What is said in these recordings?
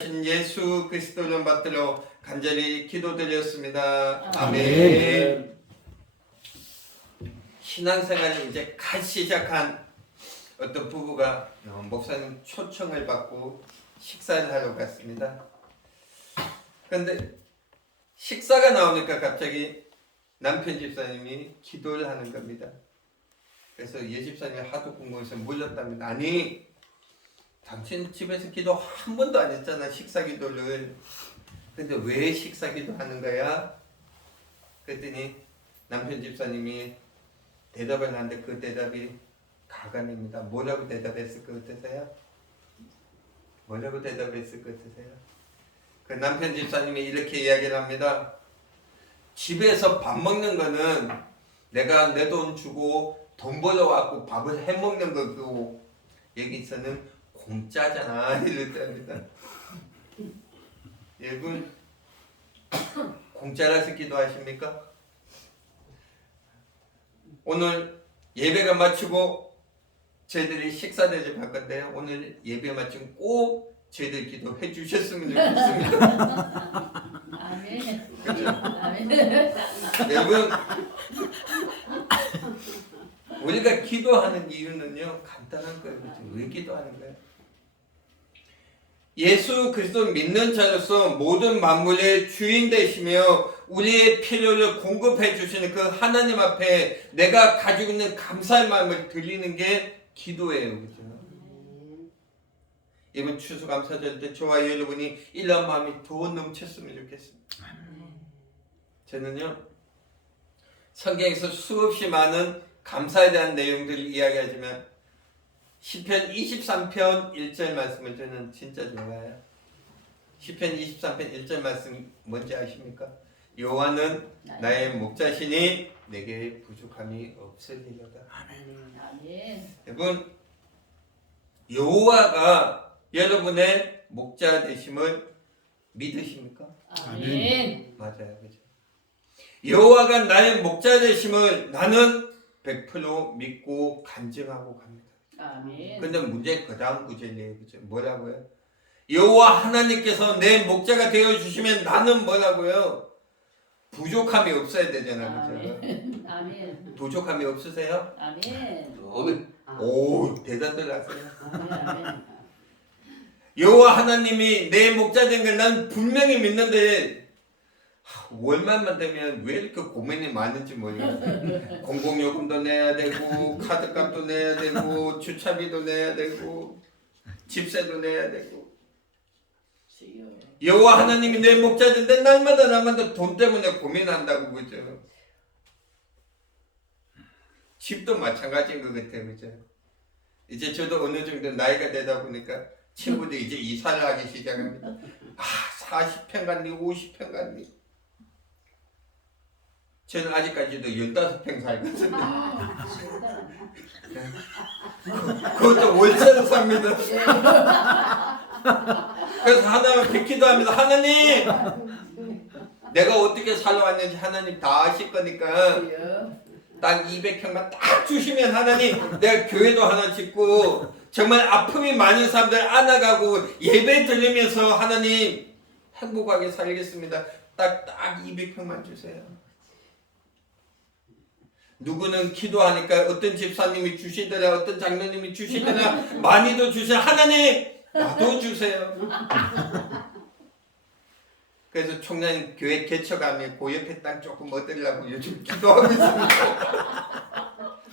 예수 그리스도를 받들어 간절히 기도드렸습니다. 아멘. 신앙생활을 이제 갓 시작한 어떤 부부가 목사님 초청을 받고 식사를 하러 갔습니다. 그런데 식사가 나오니까 갑자기 남편 집사님이 기도를 하는 겁니다. 그래서 예 집사님이 하도 궁금해서 물렸답니다. 아니, 당신 집에서 기도 한 번도 안 했잖아, 식사 기도를. 근데 왜 식사 기도 하는 거야? 그랬더니 남편 집사님이 대답을 하는데 그 대답이 가관입니다. 뭐라고 대답했을 것 같으세요? 뭐라고 대답했을 것 같으세요? 그 남편 집사님이 이렇게 이야기를 합니다. 집에서 밥 먹는 거는 내가 내 돈 주고 돈 벌어와갖고 밥을 해먹는 거고 여기서는 공짜잖아 이랬답니다. 여러분 공짜라서 기도하십니까? 오늘 예배가 마치고 저희들이 식사 대접할 건데요. 오늘 예배 마치고 꼭 저희들 기도해 주셨으면 좋겠습니다. 아멘. 그렇죠? 아멘. 여러분 우리가 기도하는 이유는요 간단한 거예요. 그렇죠? 왜 기도하는 거예요? 예수 그리스도 믿는 자로서 모든 만물의 주인 되시며 우리의 필요를 공급해 주시는 그 하나님 앞에 내가 가지고 있는 감사의 마음을 드리는 게 기도예요. 그죠? 이번 추수감사절 때 저와 여러분이 이런 마음이 더 넘쳤으면 좋겠습니다. 저는요 성경에서 수없이 많은 감사에 대한 내용들을 이야기하지만 시편 23편 1절 말씀을 저는 진짜 좋아해요. 시편 23편 1절 말씀 뭔지 아십니까? 여호와는 나의 목자시니 내게 부족함이 없으리로다. 아멘. 여러분 여호와가 여러분의 목자 되심을 믿으십니까? 아멘. 맞아요, 그죠? 여호와가 나의 목자 되심을 나는 100% 믿고 간증하고 갑니다. 아멘. 근데 문제 그 다음 구절이에요, 그죠? 뭐라고요? 여호와 하나님께서 내 목자가 되어 주시면 나는 뭐라고요? 부족함이 없어야 되잖아, 그죠? 아멘. 부족함이 없으세요? 아멘. 오늘 오 대답들 하세요. 아멘. 여호와 하나님이 내 목자 된 걸 난 분명히 믿는데 월말만 되면 왜 이렇게 고민이 많은지 모르겠어요. 공공요금도 내야 되고 카드값도 내야 되고 주차비도 내야 되고 집세도 내야 되고 여호와 하나님이 내 목자 된데 날마다 돈 때문에 고민한다고 그죠? 집도 마찬가지인 것 같아요, 그죠? 이제 저도 어느 정도 나이가 되다 보니까 친구들이 이제 이사를 하기 시작합니다. 40평 갔니 50평 갔니? 저는 아직까지도 15평 살거든요. 그것도 월세로 삽니다. 그래서 하나님께 기도합니다. 하나님, 내가 어떻게 살아왔는지 하나님 다 아실 거니까 땅 200평만 딱 주시면 하나님 내가 교회도 하나 짓고 정말 아픔이 많은 사람들 안아가고 예배 드리면서 하나님 행복하게 살겠습니다. 딱 200평만 주세요. 누구는 기도하니까 어떤 집사님이 주시더라, 어떤 장로님이 주시더라, 많이도 주세요. 하나님 나도 주세요. 그래서 총장님 교회 개척하면 그 옆에 땅 조금 얻으려고 요즘 기도하고 있습니다.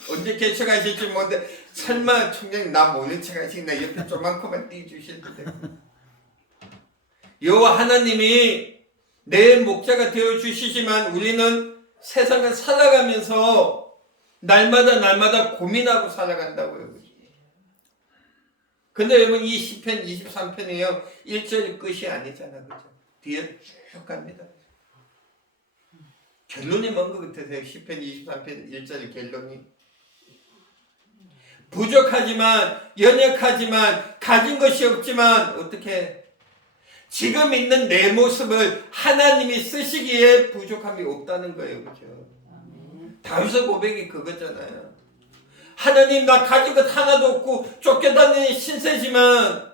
언제 개척하실지 모르는데 설마 총장님 나 모른 척 하시나 옆에 조만큼만 띄주실 텐데. 여호와 하나님이 내 목자가 되어 주시지만 우리는 세상을 살아가면서 날마다 고민하고 살아간다고요. 근데 여러분 이 시편 23편이요 1절이 끝이 아니잖아, 그죠? 뒤에 쭉 갑니다. 결론이 뭔 것 같으세요? 시편 23편 1절 결론이 부족하지만 연약하지만 가진 것이 없지만 어떻게 지금 있는 내 모습을 하나님이 쓰시기에 부족함이 없다는 거예요, 그죠? 다윗의 고백이 그거잖아요. 하나님 나 가진 것 하나도 없고 쫓겨다니는 신세지만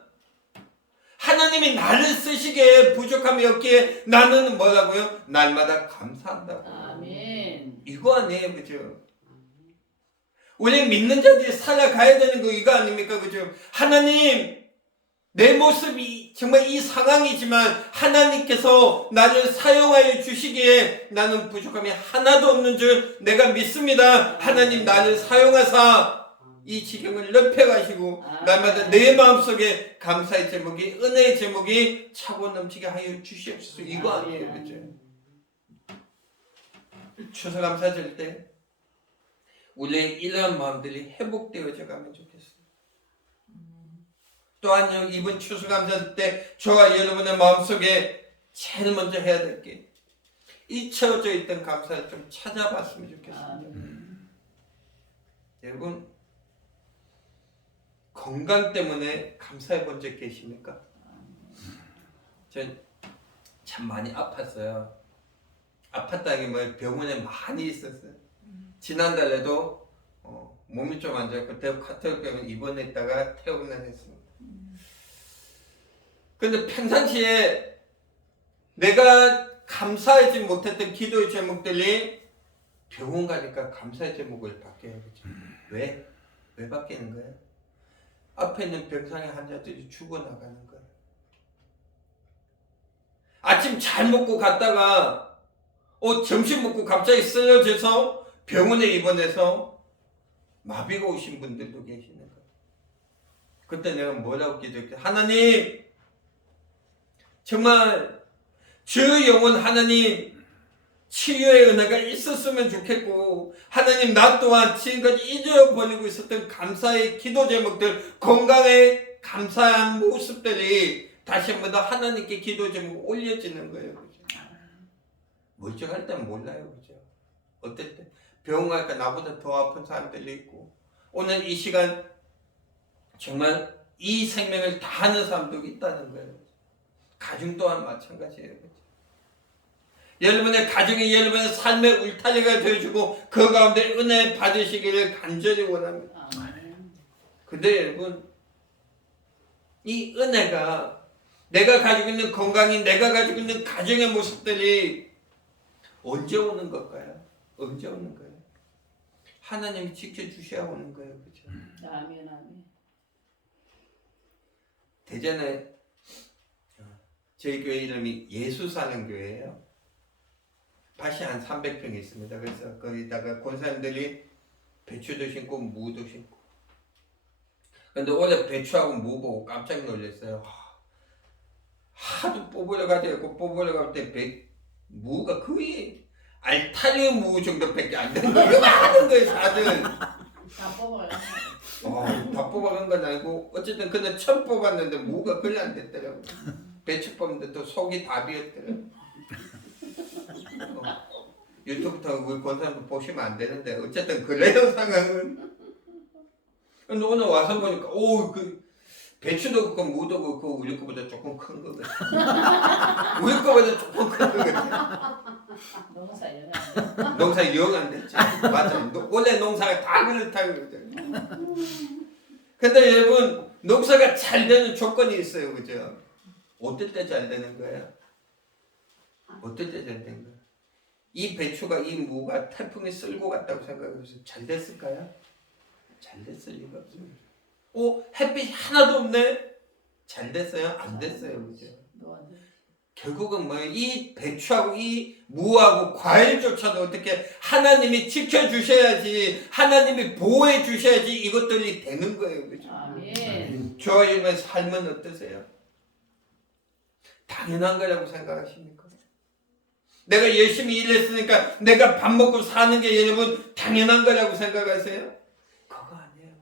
하나님이 나를 쓰시기에 부족함이 없기에 나는 뭐라고요? 날마다 감사한다고. 아멘. 이거 아니에요, 그죠? 우리 믿는 자들이 살아가야 되는 거 이거 아닙니까, 그죠? 하나님, 내 모습이 정말 이 상황이지만 하나님께서 나를 사용하여 주시기에 나는 부족함이 하나도 없는 줄 내가 믿습니다. 하나님 나를 사용하사 이 지경을 넓혀가시고 날마다 내 마음속에 감사의 제목이 은혜의 제목이 차고 넘치게 하여 주시옵소서. 이거 아니에요, 그죠? 추수감사절 때 우리의 이러한 마음들이 회복되어져 가면 좋겠어요. 또한 이번 추수감사 때 저와 여러분의 마음속에 제일 먼저 해야 될 게 잊혀져 있던 감사를 좀 찾아봤으면 좋겠습니다. 여러분 건강 때문에 감사해 본 적 계십니까? 전 참 많이 아팠어요. 아팠다는 게 뭐예요? 병원에 많이 있었어요. 지난달에도 몸이 좀 안 좋았고 대구 카톨릭병원 입원했다가 퇴원했습니다. 근데 평상시에 내가 감사하지 못했던 기도의 제목들이 병원 가니까 감사의 제목을 바뀌어요. 그렇죠? 왜? 왜 바뀌는 거예요? 앞에 있는 병상의 환자들이 죽어나가는 거예요. 아침 잘 먹고 갔다가 점심 먹고 갑자기 쓰러져서 병원에 입원해서 마비가 오신 분들도 계시는 거예요. 그때 내가 뭐라고 기도했어요? 하나님 정말 주 영혼 하나님 치유의 은혜가 있었으면 좋겠고 하나님 나 또한 지금까지 잊어버리고 있었던 감사의 기도 제목들 건강에 감사한 모습들이 다시 한 번 더 하나님께 기도 제목 올려지는 거예요. 그죠? 멀쩡할 땐 몰라요. 그죠? 어떨 때 병원 갈까 나보다 더 아픈 사람들이 있고 오늘 이 시간 정말 이 생명을 다하는 사람도 있다는 거예요. 가정 또한 마찬가지예요. 그죠? 여러분의 가정이 여러분의 삶의 울타리가 되어주고 그 가운데 은혜 받으시기를 간절히 원합니다. 근데 여러분 이 은혜가 내가 가지고 있는 건강이 내가 가지고 있는 가정의 모습들이 언제 오는 걸까요? 언제 오는 거예요? 하나님이 지켜주셔야 오는 거예요. 그죠? 아멘. 아멘. 대전에 저희 교회 이름이 예수사는 교회예요. 밭이 한 300평이 있습니다. 그래서 거기다가 권사님들이 배추도 심고 무도 심고. 근데 올해 배추하고 무 보고 깜짝 놀랐어요. 하도 뽑으려고 하고 뽑으려고 할 때 무가 거의 알타리 무 정도밖에 안 되는 거예요. 많은 거예요, 다들. 다 뽑아요. 다 뽑아간 건 아니고 어쨌든 근데 처음 뽑았는데 무가 거의 안 됐더라고요. 배추 뽑는데 또 속이 다 비었더라고요. 유튜브부터 우리 권사님도 보시면 안 되는데 어쨌든 그래요 상황은. 근데 오늘 와서 보니까 그 배추도 그렇고 무도 그렇고 우리 거보다 조금 큰 거 같아. 우리 거보다 조금 큰 거 같아. 농사 영 안 됐지. 맞아. 원래 농사가 다 그렇다고 그러죠. 근데 여러분 농사가 잘 되는 조건이 있어요. 그죠? 어떨 때 잘 되는 거예요? 어떨 때 잘 되는 거예요? 이 배추가 이 무가 태풍이 쓸고 갔다고 생각해서 잘 됐을까요? 잘 됐을 리가 없습니다. 햇빛이 하나도 없네? 잘 됐어요? 안 됐어요. 그죠? 결국은 뭐예요? 이 배추하고 이 무하고 과일조차도 어떻게 하나님이 지켜주셔야지 하나님이 보호해 주셔야지 이것들이 되는 거예요. 그죠? 아멘. 저와 여러분의 삶은 어떠세요? 당연한 거라고 생각하십니까? 내가 열심히 일했으니까 내가 밥 먹고 사는 게 여러분 당연한 거라고 생각하세요? 그거 아니에요.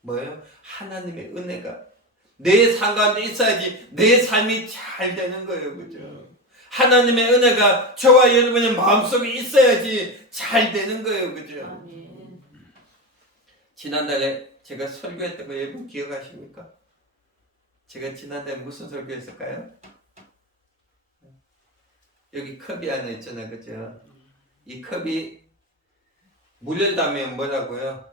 뭐예요? 하나님의 은혜가 내 삶 가운데 있어야지 내 삶이 잘 되는 거예요. 그죠? 하나님의 은혜가 저와 여러분의 마음속에 있어야지 잘 되는 거예요. 그죠? 아멘. 지난달에 제가 설교했던 거 여러분 기억하십니까? 제가 지난달에 무슨 설교했을까요? 여기 컵이 하나 있잖아요. 그죠? 이 컵이 물을 담으면 뭐라고요?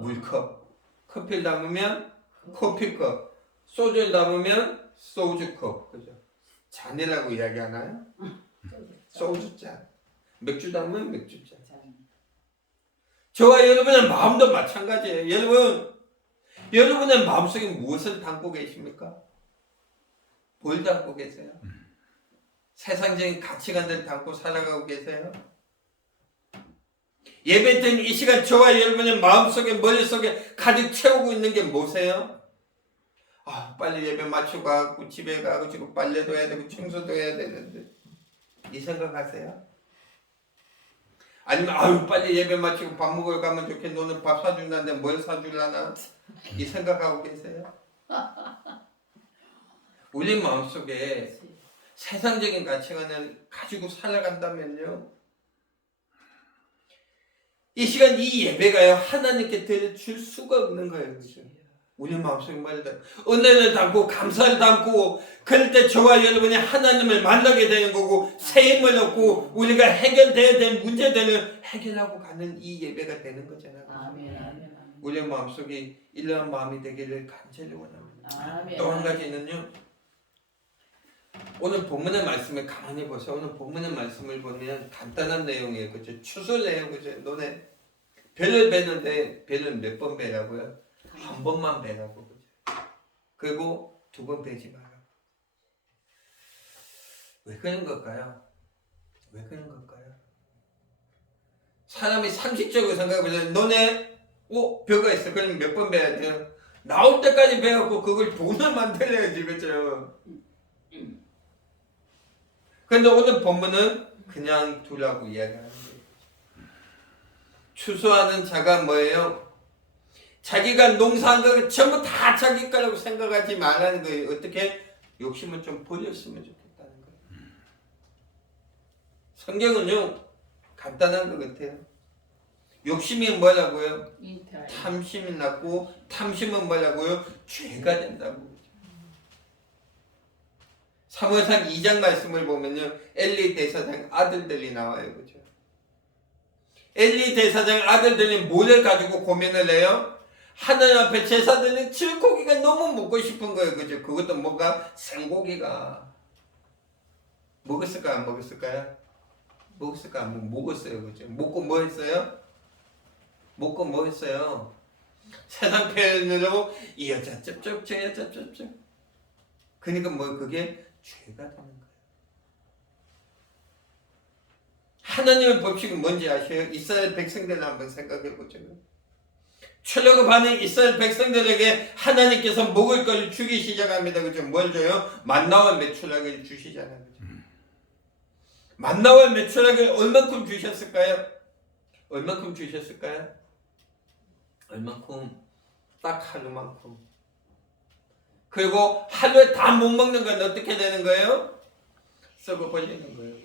물컵. 커피를 담으면 커피컵. 소주를 담으면 소주컵, 그죠? 잔이라고 이야기하나요? 소주잔. 맥주도 하면 맥주잔. 저와 여러분의 마음도 마찬가지예요. 여러분의 마음속에 무엇을 담고 계십니까? 뭘 담고 계세요? 세상적인 가치관들 담고 살아가고 계세요? 예배 때는 이 시간 저와 여러분의 마음속에 머릿속에 가득 채우고 있는 게 뭐세요? 빨리 예배 마치고 가고 집에 가고 지금 빨래도 해야 되고 청소도 해야 되는데 이 생각하세요? 아니면 빨리 예배 마치고 밥 먹으러 가면 좋겠는데 오늘 밥 사준다는데 뭘 사주려나? 이 생각하고 계세요? 우리 마음속에 세상적인 가치관을 가지고 살아간다면요, 이 시간 이 예배가요 하나님께 드려줄 수가 없는 거예요. 그죠? 우리 마음속에 말다 은혜를 담고 감사를 담고 그럴 때 저와 여러분이 하나님을 만나게 되는 거고 새 힘을 얻고 우리가 해결돼야 될 문제들을 해결하고 가는 이 예배가 되는 거잖아요. 아멘, 아멘, 아멘. 우리 마음속에 이러한 마음이 되기를 간절히 원합니다. 아멘. 또 한 가지는요, 오늘 본문의 말씀을 가만히 보세요. 오늘 본문의 말씀을 보면 간단한 내용이에요. 그죠? 추설해요. 그죠? 너네 배를 베는데 배는 몇 번 베라고요? 한 번만 베라고. 그죠? 그리고 2번 베지 마라. 왜 그런 걸까요? 왜 그런 걸까요? 사람이 상식적으로 생각해보면 너네 벼가 있어. 그럼 몇 번 베야 돼요? 나올 때까지 베갖고 그걸 돈을 만들어야지. 그죠? 그런데 오늘 본문은 그냥 두라고 이야기하는 거예요. 추수하는 자가 뭐예요? 자기가 농사한 거 전부 다 자기 거라고 생각하지 말라는 거예요. 어떻게? 욕심을 좀 버렸으면 좋겠다는 거예요. 성경은요 간단한 것 같아요. 욕심이 뭐라고요? 탐심이 났고 탐심은 뭐라고요? 죄가 된다고. 사무엘상 2장 말씀을 보면요, 엘리 대사장 아들들이 나와요. 그죠? 엘리 대사장 아들들이 뭐를 가지고 고민을 해요? 하나님 앞에 제사 드리는 질고기가 너무 먹고 싶은 거예요. 그죠? 그것도 뭔가 생고기가. 먹었을까요? 안 먹었을까요? 먹었을까? 안 먹었어요. 그죠? 먹고 뭐 했어요? 먹고 뭐 했어요? 세상 표현으로 이 여자 쩝쩝 저 여자 쩝쩝. 그러니까 뭐 그게 죄가 되는 거예요. 하나님의 법칙은 뭔지 아세요? 이스라엘 백성들을 한번 생각해 보죠. 출애굽하는 이스라엘 백성들에게 하나님께서 먹을 것을 주기 시작합니다. 그죠? 뭘 줘요? 만나와 메추라기를 주시잖아요. 그죠? 만나와 메추라기를 얼만큼 주셨을까요? 얼만큼 주셨을까요? 얼만큼? 딱 하루만큼. 그리고 하루에 다 못 먹는 건 어떻게 되는 거예요? 썩어 버리는 거예요.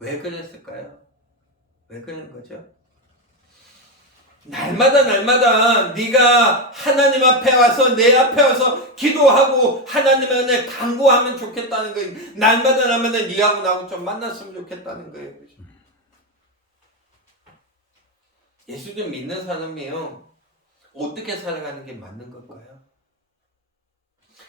왜 그랬을까요? 왜 그런 거죠? 날마다 네가 하나님 앞에 와서 내 앞에 와서 기도하고 하나님의 은혜 간구하면 좋겠다는 거예요. 날마다 네하고 나하고 좀 만났으면 좋겠다는 거예요. 그죠? 예수를 믿는 사람이요, 어떻게 살아가는 게 맞는 걸까요?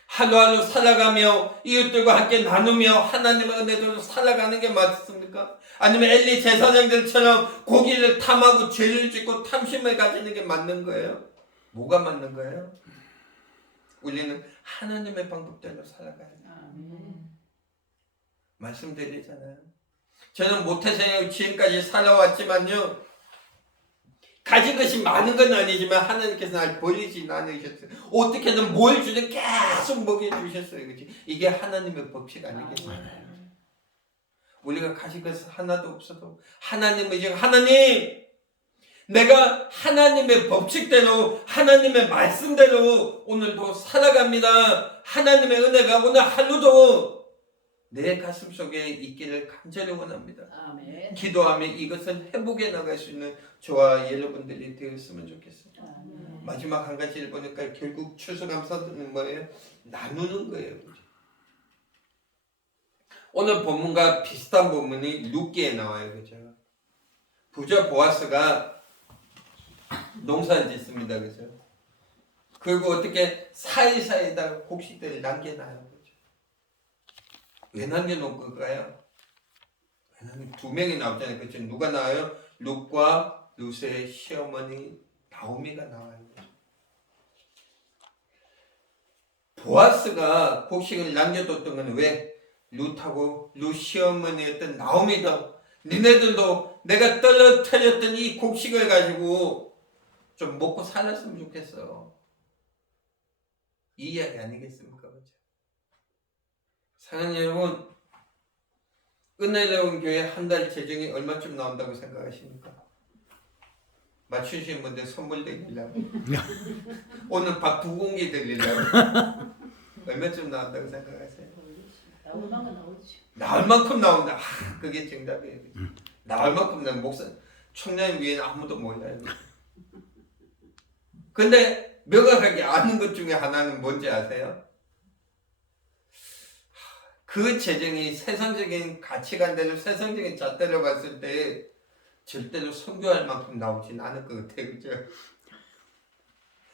하루하루 살아가며 이웃들과 함께 나누며 하나님의 은혜로 살아가는 게 맞습니까? 아니면 엘리 제사장들처럼 고기를 탐하고 죄를 짓고 탐심을 가지는 게 맞는 거예요? 뭐가 맞는 거예요? 우리는 하나님의 방법대로 살아가야 돼요. 말씀드리잖아요. 저는 모태생애 지금까지 살아왔지만요, 가진 것이 많은 건 아니지만 하나님께서 날 버리지 않으셨어요. 어떻게든 뭘 주든 계속 먹여주셨어요. 그치? 이게 하나님의 법칙 아니겠어요? 우리가 가진 것은 하나도 없어도 하나님의 지금 하나님, 내가 하나님의 법칙대로 하나님의 말씀대로 오늘도 살아갑니다. 하나님의 은혜가 오늘 하루도 내 가슴 속에 있기를 간절히 원합니다. 아멘. 기도하며 이것을 회복해 나갈 수 있는 저와 여러분들이 되었으면 좋겠어요. 아멘. 마지막 한 가지를 보니까 결국 추수감사는 뭐예요? 나누는 거예요. 오늘 본문과 비슷한 본문이 룻기에 나와요. 그죠? 부자 보아스가 농사를 짓습니다. 그죠? 그리고 어떻게 사이사이에다가 곡식들을 남겨놔요. 그죠? 왜 남겨놓은 걸까요? 두 명이 나오잖아요. 그죠? 누가 나와요? 룻과 룻의 시어머니 나오미가 나와요. 보아스가 곡식을 남겨뒀던 건 왜? 룻하고 룻 시어머니였던 나오미도 니네들도 내가 떨어뜨렸던 이 곡식을 가지고 좀 먹고 살았으면 좋겠어. 이 이야기 아니겠습니까? 그렇죠? 사랑하는 여러분, 은혜로운 교회 한 달 재정이 얼마쯤 나온다고 생각하십니까? 맞추신 분들 선물 드리려고 오늘 밥 2공기 드리려고 얼마쯤 나온다고 생각하세요? 나올 만큼 나오지. 나올 만큼 나온다. 그게 정답이에요. 나올 만큼 나온 목사 청년 위에는 아무도 몰라요. 근데 명확하게 아는 것 중에 하나는 뭔지 아세요? 그 재정이 세상적인 가치관대로 세상적인 잣대로 봤을 때 절대로 선교할 만큼 나오진 않을 것 같아요. 그죠?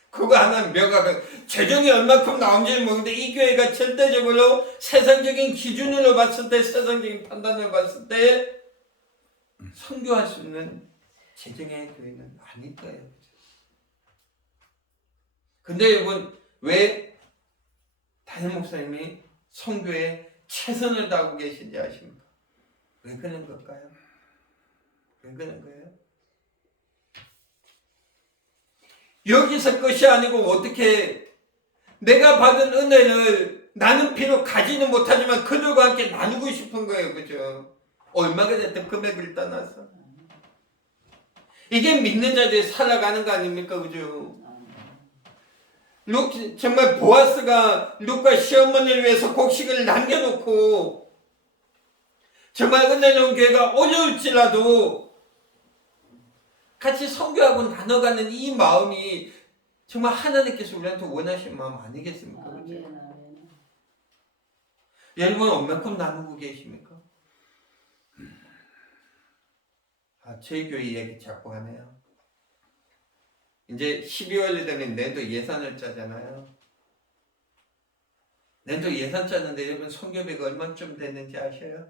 그거 하나는 명확하게 재정이 얼마큼 나온지는 모르는데 이 교회가 절대적으로 세상적인 기준으로 봤을 때 세상적인 판단을 봤을 때 선교할 수 있는 재정의 교회는 아닐 거예요. 그죠? 근데 여러분 왜 담임 목사님이 선교에 최선을 다하고 계신지 아십니까? 왜 그런 걸까요? 왜 그런 거예요? 여기서 끝이 아니고 어떻게 내가 받은 은혜를 나는 비록 가지는 못하지만 그들과 함께 나누고 싶은 거예요. 그죠? 얼마가 됐든 금액을 떠나서 이게 믿는 자들이 살아가는 거 아닙니까? 그죠? 정말 보아스가 룻과 시어머니를 위해서 곡식을 남겨놓고 정말 은혜로운 교회가 어려울지라도 같이 선교하고 나눠가는 이 마음이 정말 하나님께서 우리한테 원하시는 마음 아니겠습니까? 그렇죠? 여러분 얼마큼 나누고 계십니까? 저희 교회 이야기 자꾸 하네요. 이제 12월이 되면 내도 예산을 짜잖아요. 내도 예산 짜는데 여러분 선교비가 얼마쯤 됐는지 아셔요?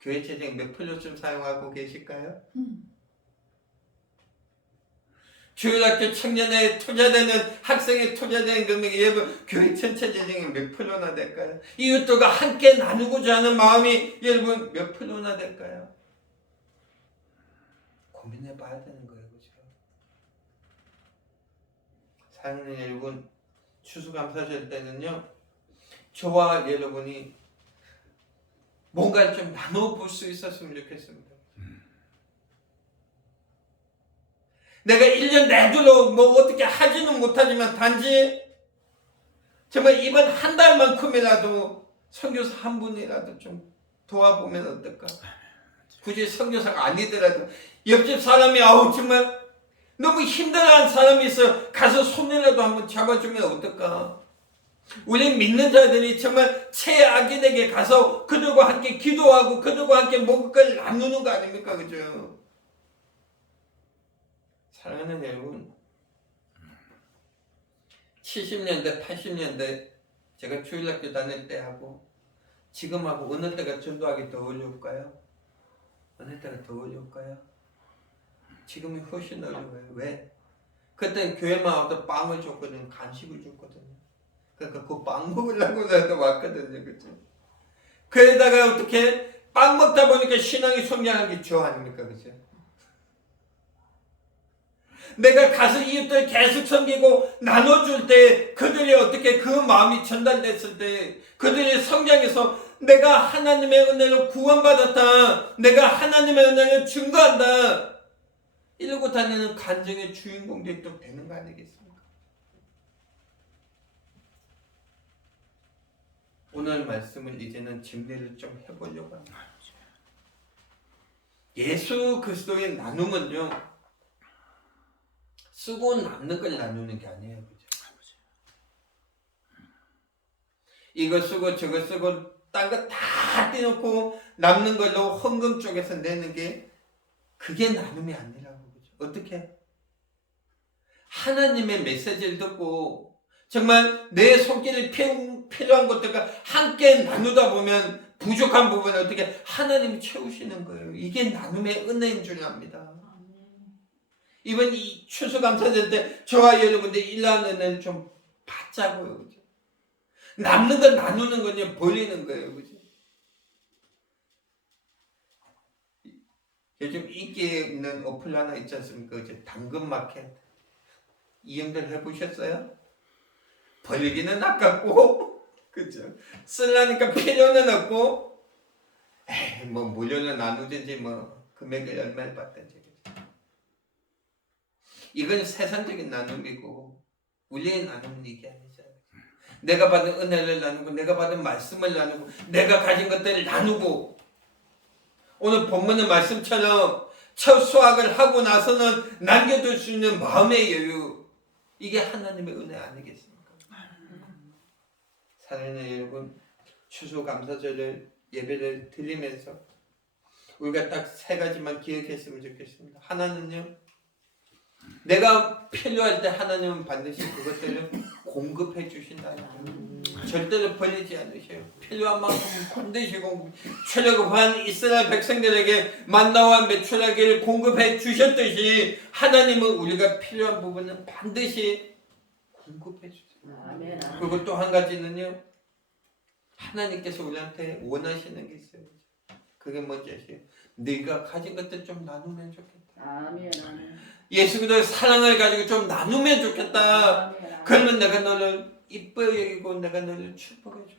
교회 재정 몇 %쯤 사용하고 계실까요? 주일학교 청년에 투자되는 학생에 투자되는 금액이 여러분 교회 전체 재정이 몇 %나 될까요? 이웃들과 함께 나누고자 하는 마음이 여러분 몇 %나 될까요? 고민해 봐야 되는 거예요. 그죠? 사랑하는 여러분, 추수감사절 때는요, 저와 여러분이 뭔가를 좀 나눠볼 수 있었으면 좋겠습니다. 내가 1년 내도록 뭐 어떻게 하지는 못하지만 단지 정말 이번 한 달만큼이라도 선교사 한 분이라도 좀 도와보면 어떨까? 굳이 선교사가 아니더라도 옆집 사람이 정말 너무 힘들어하는 사람이 있어 가서 손이라도 한번 잡아주면 어떨까? 우리 믿는 자들이 정말 최악인에게 가서 그들과 함께 기도하고 그들과 함께 먹을 걸 나누는 거 아닙니까? 그죠? 사랑하는 여러분, 70년대, 80년대 제가 주일학교 다닐 때하고 지금하고 어느 때가 전도하기 더 어려울까요? 어느 때가 더 어려울까요? 지금이 훨씬 어려워요. 왜? 그때는 교회만 와도 빵을 줬거든요. 간식을 줬거든요. 그러니까 그 빵 먹으려고 나도 왔거든요. 그죠? 그러다가 어떻게 빵 먹다 보니까 신앙이 성장한 게 저 아닙니까? 그죠? 내가 가서 이웃들 계속 섬기고 나눠줄 때 그들이 어떻게 그 마음이 전달됐을 때 그들이 성장해서 내가 하나님의 은혜로 구원받았다. 내가 하나님의 은혜를 증거한다. 이러고 다니는 간증의 주인공들이 또 되는 거 아니겠습니까? 오늘 말씀을 이제는 정리를 좀 해보려고 합니다. 예수 그리스도의 나눔은요, 쓰고 남는 걸 나누는 게 아니에요. 그죠? 이거 쓰고 저거 쓰고 딴 거 다 떼놓고 남는 걸로 헌금 쪽에서 내는 게 그게 나눔이 아니라고. 그죠? 어떻게? 하나님의 메시지를 듣고 정말 내 손길이 필요한 것들과 함께 나누다 보면 부족한 부분을 어떻게 하나님이 채우시는 거예요. 이게 나눔의 은혜인 줄 압니다. 이번 이 추수감사절 때 저와 여러분들 일하는 은혜는 좀 받자고요. 그죠? 남는 건 나누는 거냐 버리는 거예요. 그죠? 요즘 인기 있는 어플 하나 있지 않습니까? 이제 당근마켓 이용들 해보셨어요? 버리기는 아깝고 그죠? 쓰려니까 필요는 없고 에이 뭐 무료로 나누든지 뭐 금액을 얼마를 받든지 이건 세상적인 나눔이고 우리의 나눔은 이게 아니잖아요. 내가 받은 은혜를 나누고 내가 받은 말씀을 나누고 내가 가진 것들을 나누고 오늘 본문의 말씀처럼 첫 수확을 하고 나서는 남겨둘 수 있는 마음의 여유 이게 하나님의 은혜 아니겠습니까? 사랑하는 여러분 추수감사절을 예배를 드리면서 우리가 딱 세 가지만 기억했으면 좋겠습니다. 하나는요 내가 필요할 때 하나님은 반드시 그것들을 공급해 주신다는 거예요. 절대로 버리지 않으셔요. 필요한 만큼 반드시 출애굽한 이스라엘 백성들에게 만나와 메추라기를 공급해 주셨듯이 하나님은 우리가 필요한 부분은 반드시 공급해 주세요. 그리고 또 한 가지는요 하나님께서 우리한테 원하시는 게 있어요. 그게 뭔지 아세요? 네가 가진 것들 좀 나누면 좋겠다. 아멘. 예수 그리스도의 사랑을 가지고 좀 나누면 좋겠다. 그러면 내가 너를 이뻐 여기고 내가 너를 축복해 줘.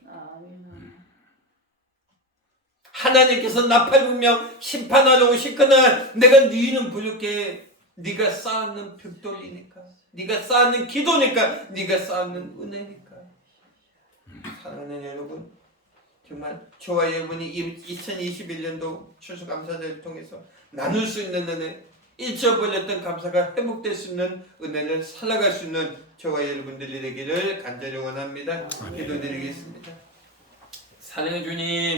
하나님께서 나팔불며 심판하러 오실 그날 내가 네 이름 부를게. 네가 쌓는 벽돌이니까, 네가 쌓는 기도니까, 네가 쌓는 은혜니까. 사랑하는 여러분, 정말 저와 여러분이 2021년도 추수감사절을 통해서 나눌 수 있는 은혜, 잊어버렸던 감사가 회복될 수 있는 은혜를 살아갈 수 있는 저와 여러분들이 되기를 간절히 원합니다. 기도드리겠습니다. 사랑해 주님.